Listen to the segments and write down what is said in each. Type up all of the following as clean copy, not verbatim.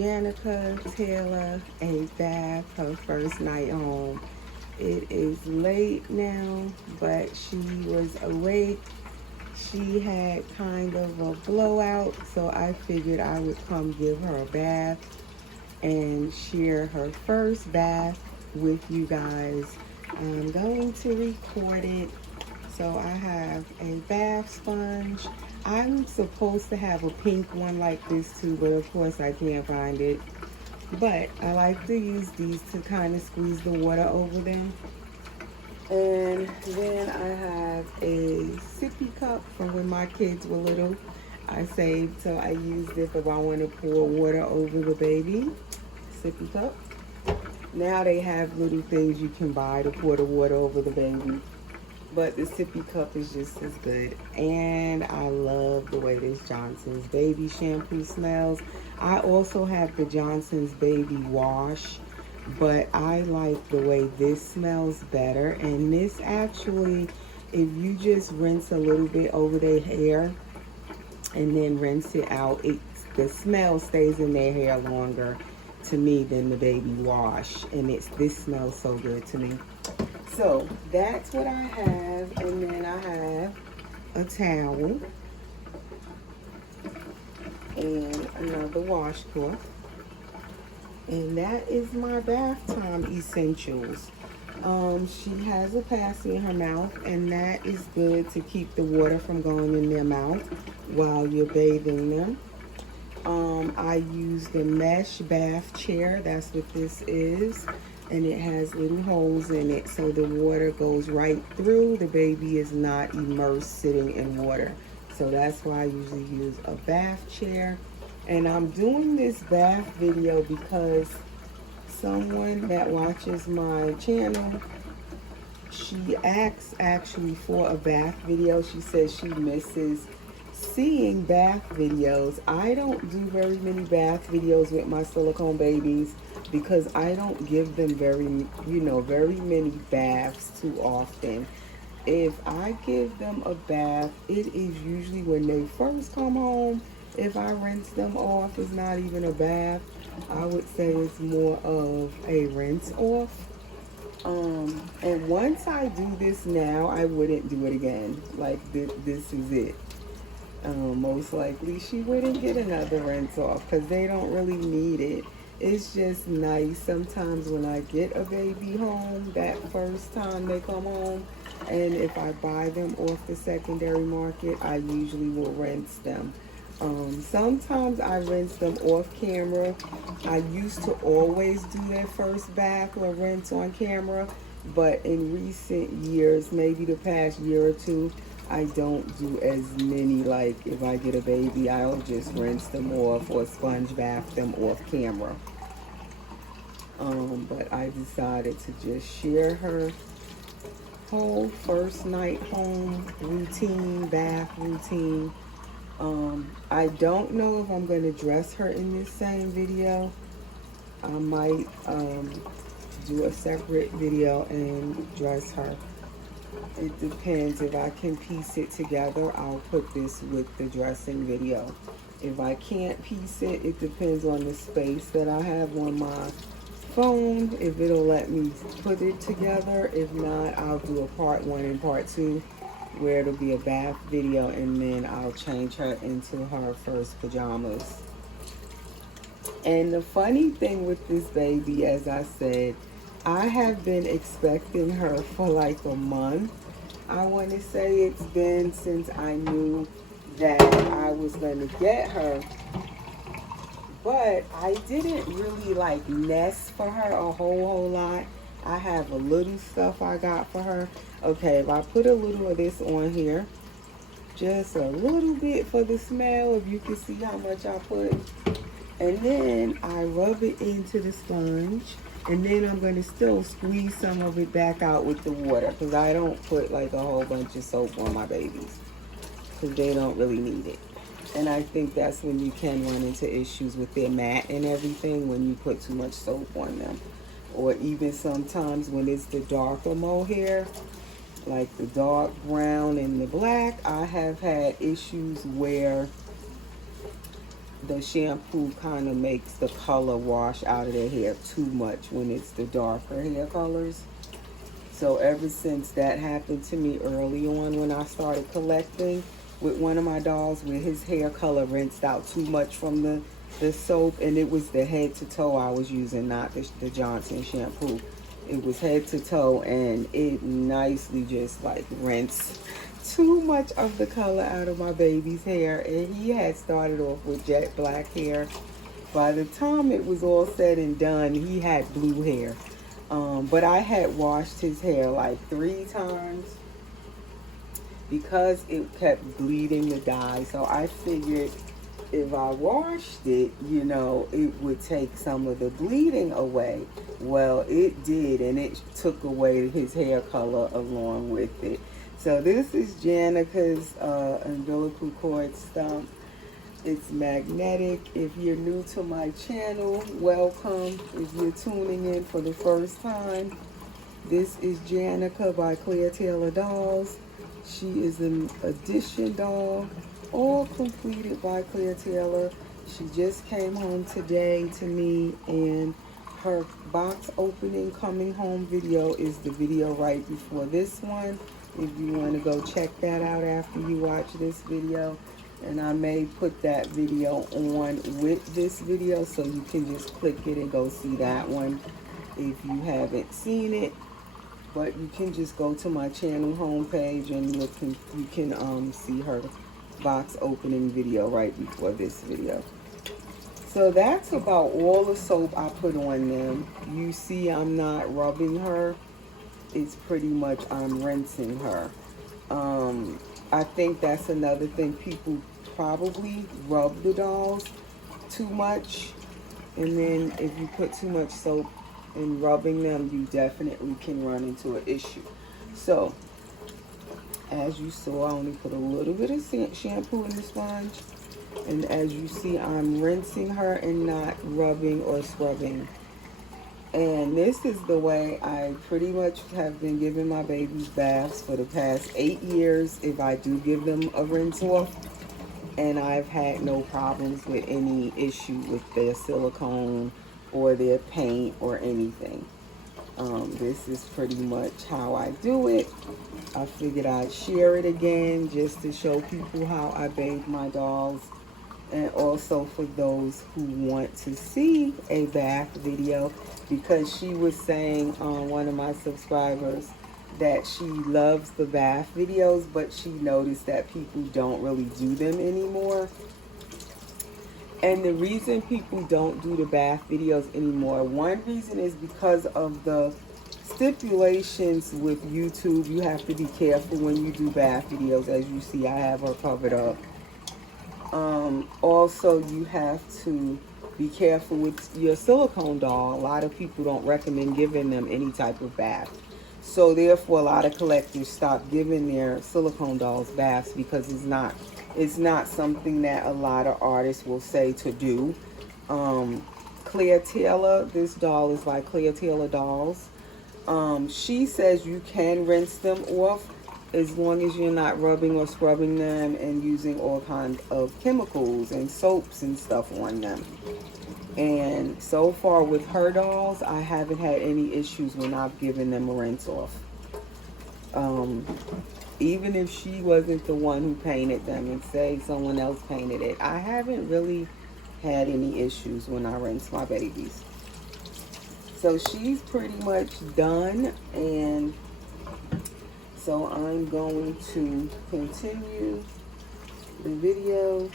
Janika Taylor a bath her first night home. It is late now, but she was awake. She had kind of a blowout, so I figured I would come give her a bath and share her first bath with you guys. I'm going to record it. So I have a bath sponge. I'm supposed to have a pink one like this too, but of course I can't find it. But I like to use these to kind of squeeze the water over them. And then I have a sippy cup from when my kids were little. I saved, so I used it if I want to pour water over the baby. Sippy cup. Now they have little things you can buy to pour the water over the baby. But the sippy cup is just as good. And I love the way this Johnson's Baby shampoo smells. I also have the Johnson's Baby wash, but I like the way this smells better. And this actually, if you just rinse a little bit over their hair and then rinse it out, the smell stays in their hair longer to me than the baby wash. And this smells so good to me. So that's what I have, and then I have a towel and another washcloth, and that is my bath time essentials. She has a passy in her mouth, and that is good to keep the water from going in their mouth while you're bathing them. I use the mesh bath chair. That's what this is. And it has little holes in it so the water goes right through. The baby is not immersed sitting in water. So that's why I usually use a bath chair. And I'm doing this bath video because someone that watches my channel, she asks actually for a bath video. She says she misses seeing bath videos. I don't do very many bath videos with my silicone babies because I don't give them very many baths too often. If I give them a bath, it is usually when they first come home. If I rinse them off, it's not even a bath. I would say it's more of a rinse off. And once I do this now, I wouldn't do it again. Like this is it. Most likely she wouldn't get another rinse off because they don't really need it. It's just nice sometimes when I get a baby home that first time they come home, and if I buy them off the secondary market, I usually will rinse them. Sometimes I rinse them off camera. I used to always do their first bath or rinse on camera, but in recent years, maybe the past year or two, I don't do as many. Like if I get a baby, I'll just rinse them off or sponge bath them off camera. But I decided to just share her whole first night home routine, bath routine. I don't know if I'm going to dress her in this same video. I might do a separate video and dress her. It depends. If I can piece it together, I'll put this with the dressing video. If I can't piece it, it depends on the space that I have on my phone, if it'll let me put it together. If not, I'll do a part 1 and part 2 where it'll be a bath video, and then I'll change her into her first pajamas. And the funny thing with this baby, as I said, I have been expecting her for like a month. I want to say it's been since I knew that I was going to get her. But I didn't really like nest for her a whole lot. I have a little stuff I got for her. Okay, if I put a little of this on here, just a little bit for the smell, if you can see how much I put. And then I rub it into the sponge. And then I'm going to still squeeze some of it back out with the water, because I don't put like a whole bunch of soap on my babies because they don't really need it. And I think that's when you can run into issues with their mat and everything, when you put too much soap on them. Or even sometimes when it's the darker mohair, like the dark brown and the black, I have had issues where the shampoo kind of makes the color wash out of their hair too much when it's the darker hair colors. So ever since that happened to me early on when I started collecting with one of my dolls, where his hair color rinsed out too much from the soap, and it was the head to toe I was using, not the Johnson shampoo. It was head to toe, and it nicely just like rinsed too much of the color out of my baby's hair. And he had started off with jet black hair. By the time it was all said and done, he had blue hair. But I had washed his hair like 3 times because it kept bleeding the dye. So I figured if I washed it, you know, it would take some of the bleeding away. Well, it did, and it took away his hair color along with it. So this is Janika's umbilical cord stump. It's magnetic. If you're new to my channel, welcome. If you're tuning in for the first time, this is Janika by Collectible Dolls. She is an addition doll, all completed by Collectible. She just came home today to me, and her box opening coming home video is the video right before this one. If you want to go check that out after you watch this video. And I may put that video on with this video, so you can just click it and go see that one if you haven't seen it. But you can just go to my channel homepage and you can see her box opening video right before this video. So that's about all the soap I put on them. You see I'm not rubbing her. It's pretty much I'm rinsing her. I think that's another thing. People probably rub the dolls too much. And then if you put too much soap in rubbing them, you definitely can run into an issue. So, as you saw, I only put a little bit of shampoo in the sponge. And as you see, I'm rinsing her and not rubbing or scrubbing. And this is the way I pretty much have been giving my babies baths for the past 8 years, if I do give them a rinse off. And I've had no problems with any issue with their silicone or their paint or anything. This is pretty much how I do it. I figured I'd share it again just to show people how I bathe my dolls. And also for those who want to see a bath video, because she was saying on one of my subscribers that she loves the bath videos, but she noticed that people don't really do them anymore. And the reason people don't do the bath videos anymore, one reason is because of the stipulations with YouTube. You have to be careful when you do bath videos. As you see, I have her covered up. Also, you have to be careful with your silicone doll. A lot of people don't recommend giving them any type of bath. So therefore, a lot of collectors stop giving their silicone dolls baths because it's not something that a lot of artists will say to do. Collectible, this doll is by Collectible Dolls. She says you can rinse them off as long as you're not rubbing or scrubbing them and using all kinds of chemicals and soaps and stuff on them. And so far with her dolls, I haven't had any issues when I've given them a rinse off. Even if she wasn't the one who painted them and say someone else painted it, I haven't really had any issues when I rinse my babies. So she's pretty much done, and so I'm going to continue the video,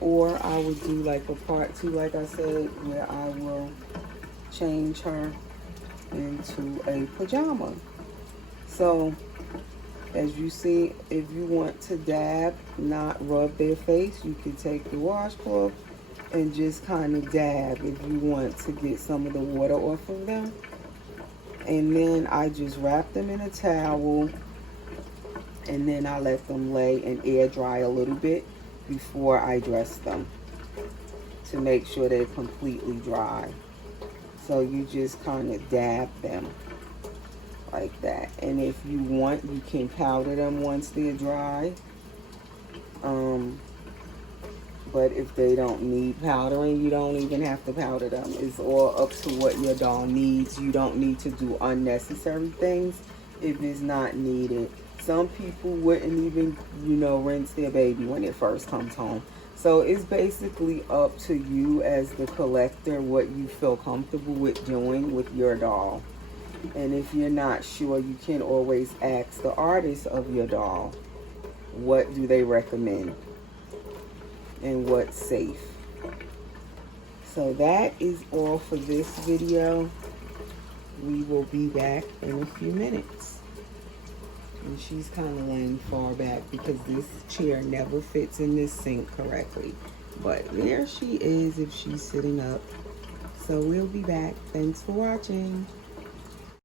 or I would do like a part 2, like I said, where I will change her into a pajama. So as you see, if you want to dab, not rub their face, you can take the washcloth and just kind of dab if you want to get some of the water off of them. And then I just wrap them in a towel, and then I let them lay and air dry a little bit before I dress them to make sure they're completely dry. So you just kind of dab them like that. And if you want, you can powder them once they're dry. But if they don't need powdering, you don't even have to powder them. It's all up to what your doll needs. You don't need to do unnecessary things if it's not needed. Some people wouldn't even, you know, rinse their baby when it first comes home. So it's basically up to you as the collector what you feel comfortable with doing with your doll. And if you're not sure, you can always ask the artist of your doll, what do they recommend and what's safe. So that is all for this video. We will be back in a few minutes. And she's kind of laying far back because this chair never fits in this sink correctly. But there she is if she's sitting up. So we'll be back. Thanks for watching.